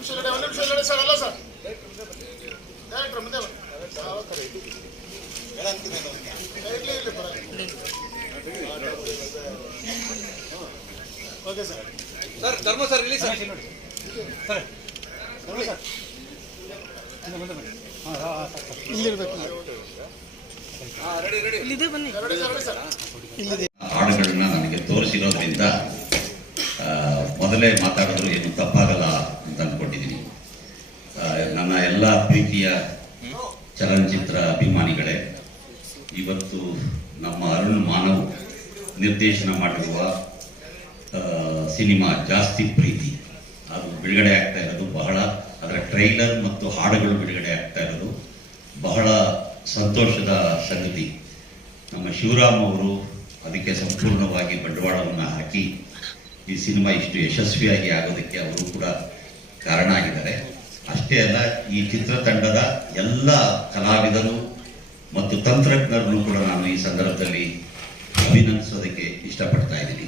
Sir ಅಲ್ಲ sir. Director ಮುಂದೆ. Okay sir sir Dharma sir ಇಲ್ಲಿ ಸರ್ ಸರ್ ಹಾ ರೆಡಿ ರೆಡಿ ಎರಡು ಎರಡು ಸರ್ ಹಾಡುಗಳನ್ನ ನನಗೆ ತೋರಿಸಿರೋದ್ರಿಂದ ಆ, ಮೊದಲೇ ಮಾತಾಡಿದ್ರು ಏನು ತಪ್ಪಾಗಲ್ಲ. ಎಲ್ಲ ಪ್ರೀತಿಯ ಚಲನಚಿತ್ರ ಅಭಿಮಾನಿಗಳೇ, ಇವತ್ತು ನಮ್ಮ ಅರುಣ್ ಮಾನವ್ ನಿರ್ದೇಶನ ಮಾಡಿರುವ ಸಿನಿಮಾ ಜಾಸ್ತಿ ಪ್ರೀತಿ. ಅದು ಬಿಡುಗಡೆ ಆಗ್ತಾ ಇರೋದು ಬಹಳ, ಅದರ ಟ್ರೈಲರ್ ಮತ್ತು ಹಾಡುಗಳು ಬಿಡುಗಡೆ ಆಗ್ತಾ ಇರೋದು ಬಹಳ ಸಂತೋಷದ ಸಂಗತಿ. ನಮ್ಮ ಶಿವರಾಮ್ ಅವರು ಅದಕ್ಕೆ ಸಂಪೂರ್ಣವಾಗಿ ಬಂಡವಾಳವನ್ನು ಹಾಕಿ ಈ ಸಿನಿಮಾ ಇಷ್ಟು ಯಶಸ್ವಿಯಾಗಿ ಆಗೋದಕ್ಕೆ ಅವರು ಕೂಡ ಕಾರಣ ಆಗಿದ್ದಾರೆ. ಅಷ್ಟೇ ಅಲ್ಲ ಈ ಚಿತ್ರತಂಡದ ಎಲ್ಲ ಕಲಾವಿದರು ಮತ್ತು ತಂತ್ರಜ್ಞರನ್ನು ಕೂಡ ನಾನು ಈ ಸಂದರ್ಭದಲ್ಲಿ ಅಭಿನಂದಿಸೋದಕ್ಕೆ ಇಷ್ಟಪಡ್ತಾ ಇದ್ದೀನಿ.